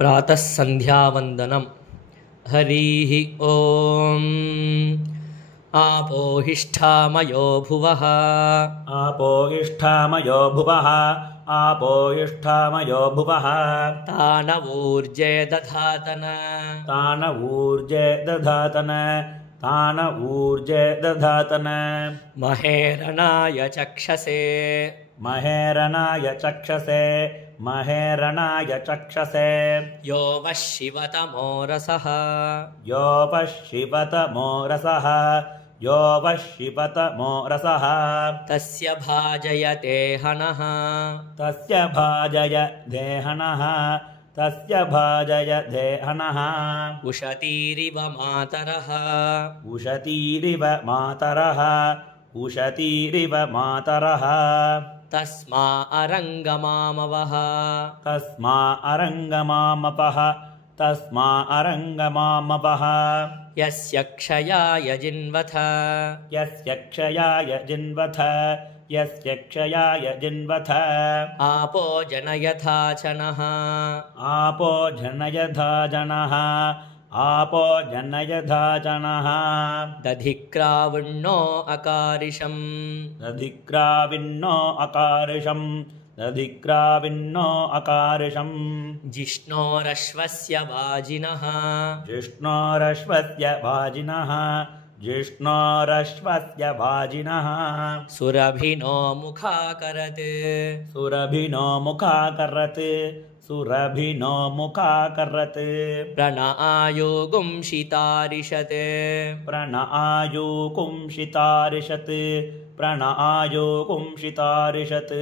प्रातः संध्यावन्दनं। हरिः ॐ। आपोहिष्ठामयो भुवः आपोहिष्ठामयो भुवः आपोहिष्ठामयो भुवः तानवूर्जे दधातन तानवूर्जे दधातन तानवूर्जे दधातन महेरणाय चक्षसे महेरणाय चक्षसे महेरणाय चक्षसे यो वः शिवतमो रसः यो वः शिवतमो रसः यो वः शिवतमो रसः तस्य भाजयते हनः तस्य भाजय देहनः तस्य भाजय देहनः उशतीरिव मातरः उशतीरिव मातरः उशतीरिव मातरः तस्मा अरङ्गमामवः तस्मा अरङ्गमामपः तस्मा अरङ्गमामपः यस्य क्षयाय जिन्वथ यस्य क्षयाय जिन्वथ यस्य क्षयाय जिन्वथ आपो जनयथा चनः आपो जनयथा जनः आपो जनयथा जनः दधिक्रावण्णो अकारिशम् दधिक्राविन्नो अकारिशम् दधिक्राविन्नो अकारिशम् जिष्णोरश्वस्य वाजिनः जिष्णोरश्वस्य वाजिनः जिष्णोरश्वस्य वाजिनः सुरभिनो मुखाकरत् सुरभिनो मुखाकरत् सुरभिनो मुखाकरत् प्रण आयोगुंशितारिषत् प्रण आयोगुंशितारिषत् प्रण आयोगुंशितारिषत्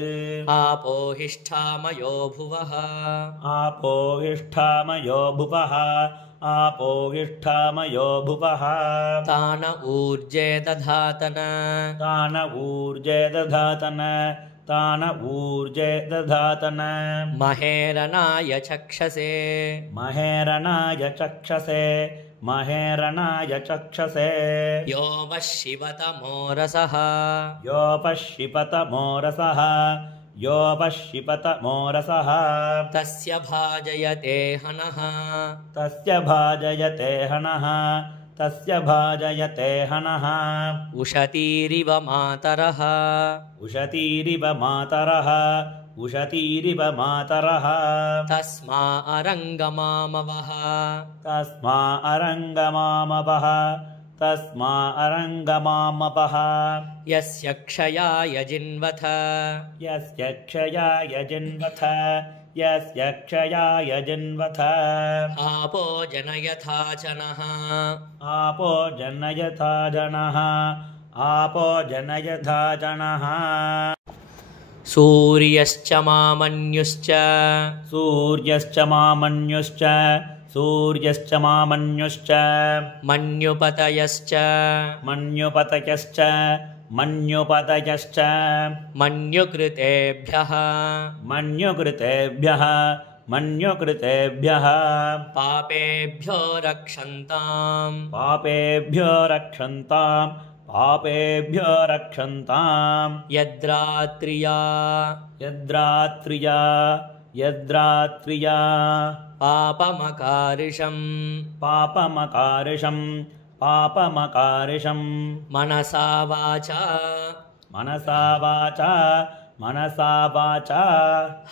आपोहिष्ठामयो भुवः आपोहिष्ठामयो भुवः आपोहिष्ठामयो भुवः तान ऊर्जे दधातन तान ऊर्जे दधातन तान ऊर्जे दधातन महेरणाय चक्षसे महेरणाय चक्षसे महेरणाय चक्षसे यो वः शिवतमो रसः यो वः शिवतमो रसः यो वः शिवतमो रसः तस्य भाजयते हनः तस्य भाजयते हनः तस्य भाजयते हनः उशतीरिव मातरः उशतीरिव मातरः उशतीरिव मातरः तस्मा अरङ्गमामवः तस्मा अरङ्गमामवः तस्मा अरङ्गमामवः यस्य क्षयाय जिन्वथ यस्य क्षयाय जिन्वथ यस्य क्षयाय जिन्वथ आपो जनयथा चनः आपो जनयथा जनः आपो जनयथा जनः सूर्यश्च मामन्युश्च सूर्यश्च मामन्युश्च सूर्यश्च मामन्युश्च मन्युपतयश्च मन्युपतयश्च मन्युपतयश्च मन्युकृतेभ्यः मन्युकृतेभ्यः मन्युकृतेभ्यः पापेभ्यो रक्षन्ताम् पापेभ्यो रक्षन्ताम् पापेभ्यो रक्षन्ताम् यद्रात्रिया यद्रात्रिया यद्रात्रिया पापमकारिषम् पापमकारिषम् पापमकारिषम् मनसा वाचा मनसा वाचा मनसा वाचा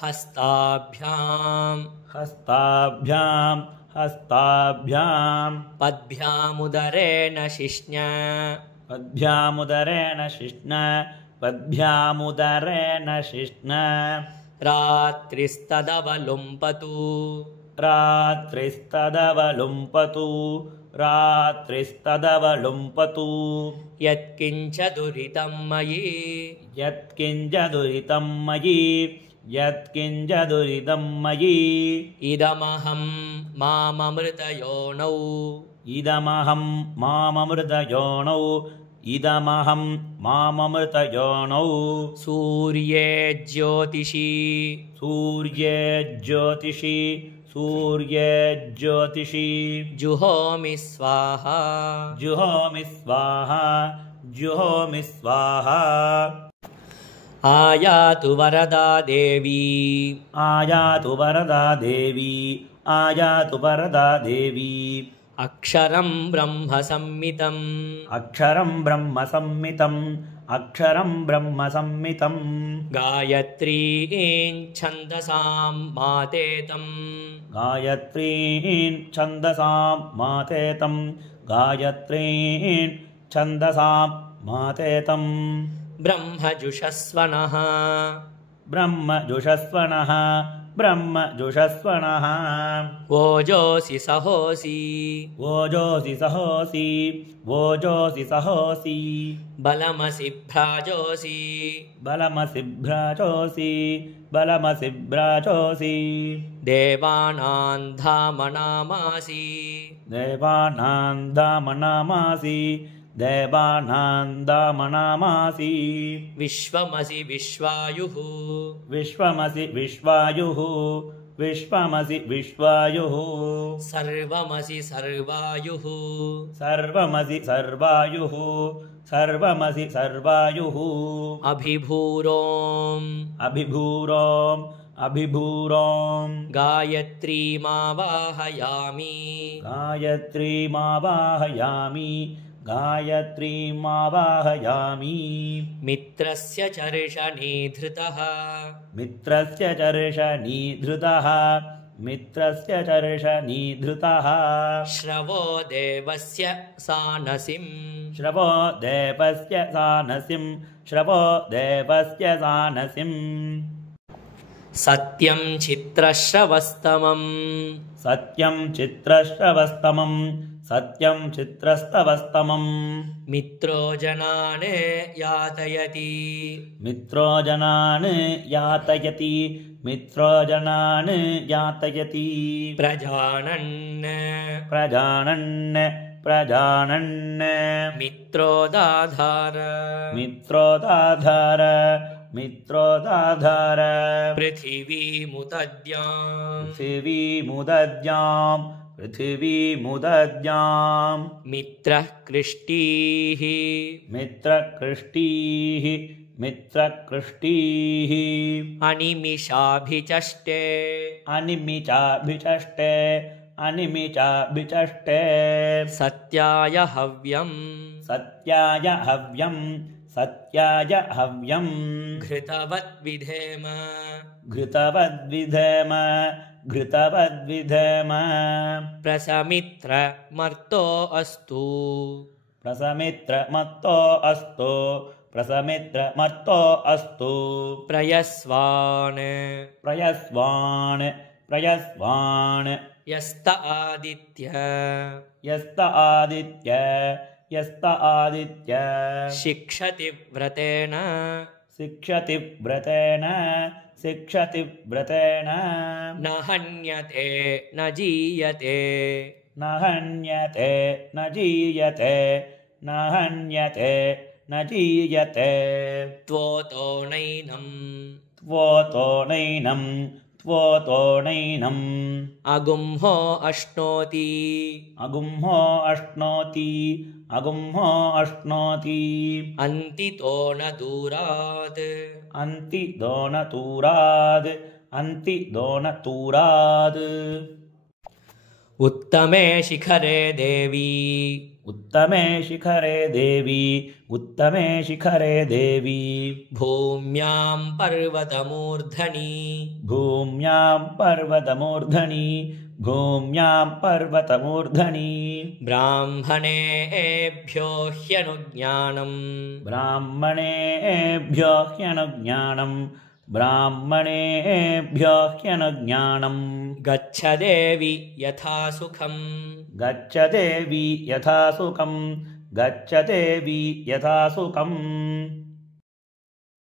हस्ताभ्याम् हस्ताभ्याम् हस्ताभ्याम् पद्भ्यामुदरेण शिष्ण्य पद्भ्यामुदरेण शिष्ण पद्भ्यामुदरेण शिष्ण रात्रिस्तदवलुम्पतु रात्रिस्तदवलुम्पतु रात्रिस्तदवलुम्पतु यत्किञ्च दुरितं मयि यत्किञ्च दुरितं मयि यत्किञ्च दुरितं मयि इदमहं माममृतयोनौ इदमहं माममृतयोनौ इदमहं माममृतयोनौ सूर्ये ज्योतिषि सूर्ये ज्योतिषि सूर्ये ज्योतिषि जुहोमि स्वाहा जुहोमि स्वाहा जुहोमि स्वाहा आयातु वरदा देवी आयातु वरदा देवी आयातु वरदा देवी अक्षरं ब्रह्म संमितम् अक्षरं ब्रह्म संमितम् अक्षरं ब्रह्म संमितम् गायत्रीं छन्दसां मातेतम् गायत्रीं छन्दसां मातेतम् गायत्रीं छन्दसां मातेतम् ब्रह्मजुषस्वनः ब्रह्मजुषस्वनः ब्रह्मजुषस्वनः ओजोऽसि सहोऽसि ओजोऽसि सहोऽसि ओजोऽसि सहोऽसि बलमसि भ्राजोऽसि बलमसि भ्राजोऽसि बलमसि भ्राजोऽसि देवानां धामनामासि देवानां दामनामासि देवानां दामनामासि विश्वमसि विश्वायुः विश्वमसि विश्वायुः विश्वमसि विश्वायुः सर्वमसि सर्वायुः सर्वमसि सर्वायुः सर्वमसि सर्वायुः अभिभूरोम् अभिभूरोम् अभिभूरोम् गायत्रीमावाहयामि गायत्रीमावाहयामि गायत्रीमावाहयामि मित्रस्य चर्षणीधृतः मित्रस्य चर्षणीधृतः मित्रस्य चर्षणीधृतः श्रवो देवस्य सानसिम् श्रवो देवस्य सानसिं श्रवो देवस्य सानसिम् सत्यं चित्रश्रवस्तमम् सत्यं चित्रश्रवस्तमम् सत्यं चित्रस्तवस्तमम् मित्रो जनान् यातयति मित्रो जनान् यातयति मित्रो जनान् यातयति प्रजानन् प्रजानन् प्रजानन् मित्रोदाधार मित्रोदाधार मित्रोदाधार पृथिवीमुदद्याम् पृथिवीमुदद्याम् पृथिवीमुदद्याम् मित्रः कृष्टीः मित्रकृष्टीः मित्रकृष्टीः अनिमिषाभिचष्टे अनिमिचाभिचष्टे अनिमिचाभिचष्टे सत्याय हव्यम् सत्याय हव्यम् सत्याय हव्यम् घृतवद्विधेम घृतवद्विधेम घृतवद्विधेम प्रसमित्रमर्तो अस्तु प्रसमित्रमत्तो अस्तु प्रसमित्रमर्तो अस्तु प्रयस्वान् प्रयस्वान् प्रयस्वान् यस्त आदित्य यस्त आदित्य यस्त आदित्य शिक्षति व्रतेन शिक्षति व्रतेन शिक्षति व्रतेन न हन्यते न जीयते न हन्यते न जीयते न हन्यते न जीयते त्वोतो नैनम् त्वोतो नैनम् त्वोतो नैनम् अगुंहो अश्नोति अगुंहो अश्नोति अगुंहो अश्नोति अन्तितो न दूरात् अन्तिदोनतूराद् अन्तिदोनतूराद् उत्तमे शिखरे देवी उत्तमे शिखरे देवी उत्तमे शिखरे देवी भूम्यां पर्वतमूर्धनि भूम्यां पर्वतमूर्धनि भूम्यां पर्वतमूर्धनि ब्राह्मणेभ्यो ह्यनुज्ञानम् ब्राह्मणेभ्यो ह्यनुज्ञानम् ब्राह्मणेभ्यो ह्यनुज्ञानम् गच्छ देवि यथा सुखम् गच्छ देवी यथा सुखम् गच्छ देवी यथा सुखम्